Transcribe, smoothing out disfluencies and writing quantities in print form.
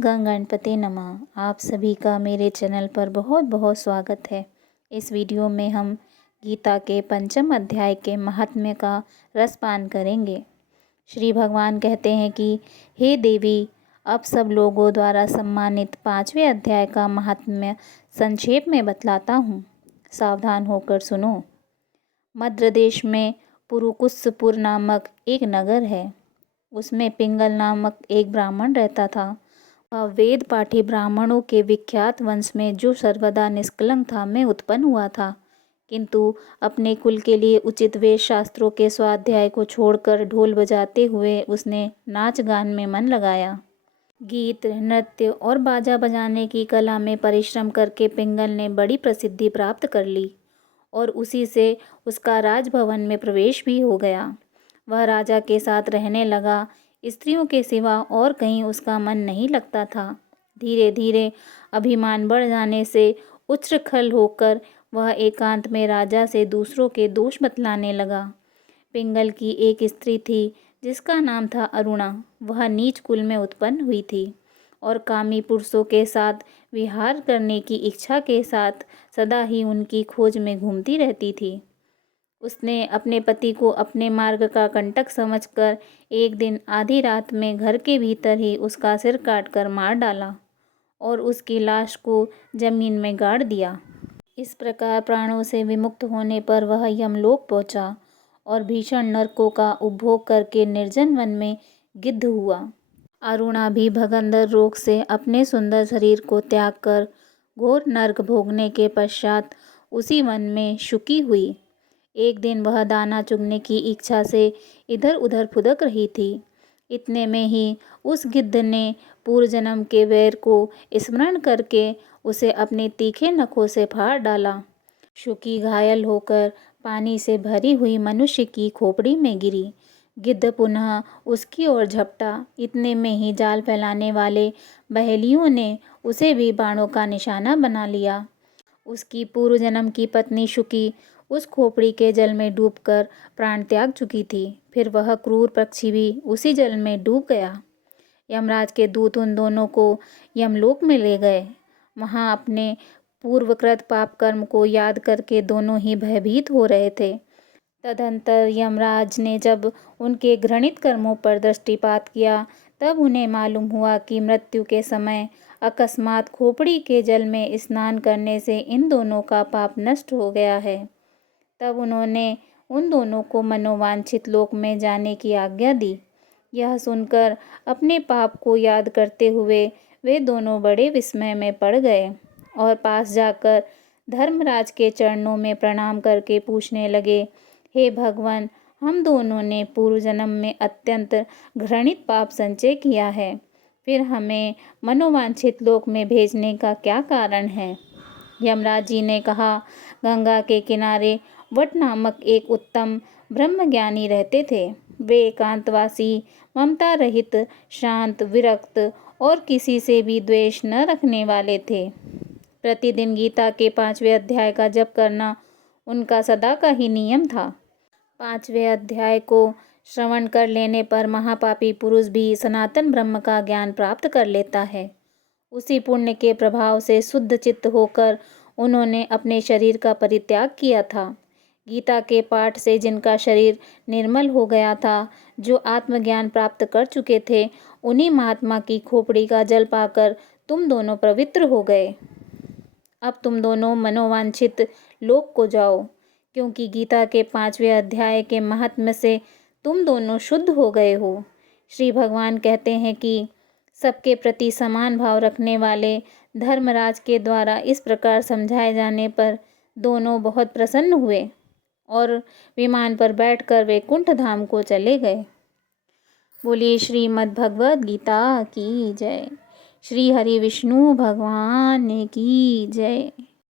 गं गणपते नमः। आप सभी का मेरे चैनल पर बहुत बहुत स्वागत है। इस वीडियो में हम गीता के पंचम अध्याय के महात्म्य का रसपान करेंगे। श्री भगवान कहते हैं कि हे देवी, अब सब लोगों द्वारा सम्मानित पांचवें अध्याय का महात्म्य संक्षेप में बतलाता हूँ। सावधान होकर सुनो। मध्य देश में पुरुकुस्सपुर नामक एक नगर है। उसमें पिंगल नामक एक ब्राह्मण रहता था। वह वेद पाठी ब्राह्मणों के विख्यात वंश में जो सर्वदा निष्कलंक था में उत्पन्न हुआ था, किंतु अपने कुल के लिए उचित वेद शास्त्रों के स्वाध्याय को छोड़कर ढोल बजाते हुए उसने नाच गान में मन लगाया। गीत, नृत्य और बाजा बजाने की कला में परिश्रम करके पिंगल ने बड़ी प्रसिद्धि प्राप्त कर ली और उसी से उसका राजभवन में प्रवेश भी हो गया। वह राजा के साथ रहने लगा। स्त्रियों के सिवा और कहीं उसका मन नहीं लगता था। धीरे धीरे अभिमान बढ़ जाने से उच्छृंखल होकर वह एकांत में राजा से दूसरों के दोष बतलाने लगा। पिंगल की एक स्त्री थी जिसका नाम था अरुणा। वह नीच कुल में उत्पन्न हुई थी और कामी पुरुषों के साथ विहार करने की इच्छा के साथ सदा ही उनकी खोज में घूमती रहती थी। उसने अपने पति को अपने मार्ग का कंटक समझकर एक दिन आधी रात में घर के भीतर ही उसका सिर काटकर मार डाला और उसकी लाश को जमीन में गाड़ दिया। इस प्रकार प्राणों से विमुक्त होने पर वह यमलोक पहुंचा और भीषण नरकों का उपभोग करके निर्जन वन में गिद्ध हुआ। अरुणा भी भगंदर रोग से अपने सुंदर शरीर को त्याग कर घोर नरक भोगने के पश्चात उसी वन में शुकी हुई। एक दिन वह दाना चुगने की इच्छा से इधर उधर फुदक रही थी। इतने में ही उस गिद्ध ने पूर्व जन्म के वैर को स्मरण करके उसे अपने तीखे नखों से फाड़ डाला। शुकी घायल होकर पानी से भरी हुई मनुष्य की खोपड़ी में गिरी। गिद्ध पुनः उसकी ओर झपटा। इतने में ही जाल फैलाने वाले बहेलियों ने उसे भी बाणों का निशाना बना लिया। उसकी पूर्व जन्म की पत्नी शुकी उस खोपड़ी के जल में डूबकर प्राण त्याग चुकी थी। फिर वह क्रूर पक्षी भी उसी जल में डूब गया। यमराज के दूत उन दोनों को यमलोक में ले गए। वहां अपने पूर्वकृत पाप कर्म को याद करके दोनों ही भयभीत हो रहे थे। तदंतर यमराज ने जब उनके घृणित कर्मों पर दृष्टिपात किया, तब उन्हें मालूम हुआ कि मृत्यु के समय अकस्मात खोपड़ी के जल में स्नान करने से इन दोनों का पाप नष्ट हो गया है। तब उन्होंने उन दोनों को मनोवांछित लोक में जाने की आज्ञा दी। यह सुनकर अपने पाप को याद करते हुए वे दोनों बड़े विस्मय में पड़ गए और पास जाकर धर्मराज के चरणों में प्रणाम करके पूछने लगे, हे भगवान, हम दोनों ने पूर्व जन्म में अत्यंत घृणित पाप संचय किया है, फिर हमें मनोवांछित लोक में भेजने का क्या कारण है? यमराज जी ने कहा, गंगा के किनारे वट नामक एक उत्तम ब्रह्मज्ञानी रहते थे। वे एकांतवासी, ममता रहित, शांत, विरक्त और किसी से भी द्वेष न रखने वाले थे। प्रतिदिन गीता के 5वें अध्याय का जप करना उनका सदा का ही नियम था। 5वें अध्याय को श्रवण कर लेने पर महापापी पुरुष भी सनातन ब्रह्म का ज्ञान प्राप्त कर लेता है। उसी पुण्य के प्रभाव से शुद्ध चित्त होकर उन्होंने अपने शरीर का परित्याग किया था। गीता के पाठ से जिनका शरीर निर्मल हो गया था, जो आत्मज्ञान प्राप्त कर चुके थे, उन्हीं महात्मा की खोपड़ी का जल पाकर तुम दोनों पवित्र हो गए। अब तुम दोनों मनोवांछित लोक को जाओ, क्योंकि गीता के 5वें अध्याय के महात्म्य से तुम दोनों शुद्ध हो गए हो। श्री भगवान कहते हैं कि सबके प्रति समान भाव रखने वाले धर्मराज के द्वारा इस प्रकार समझाए जाने पर दोनों बहुत प्रसन्न हुए और विमान पर बैठकर वैकुंठ धाम को चले गए। बोलिए श्रीमद् भगवद गीता की जय। श्री हरि विष्णु भगवान की जय।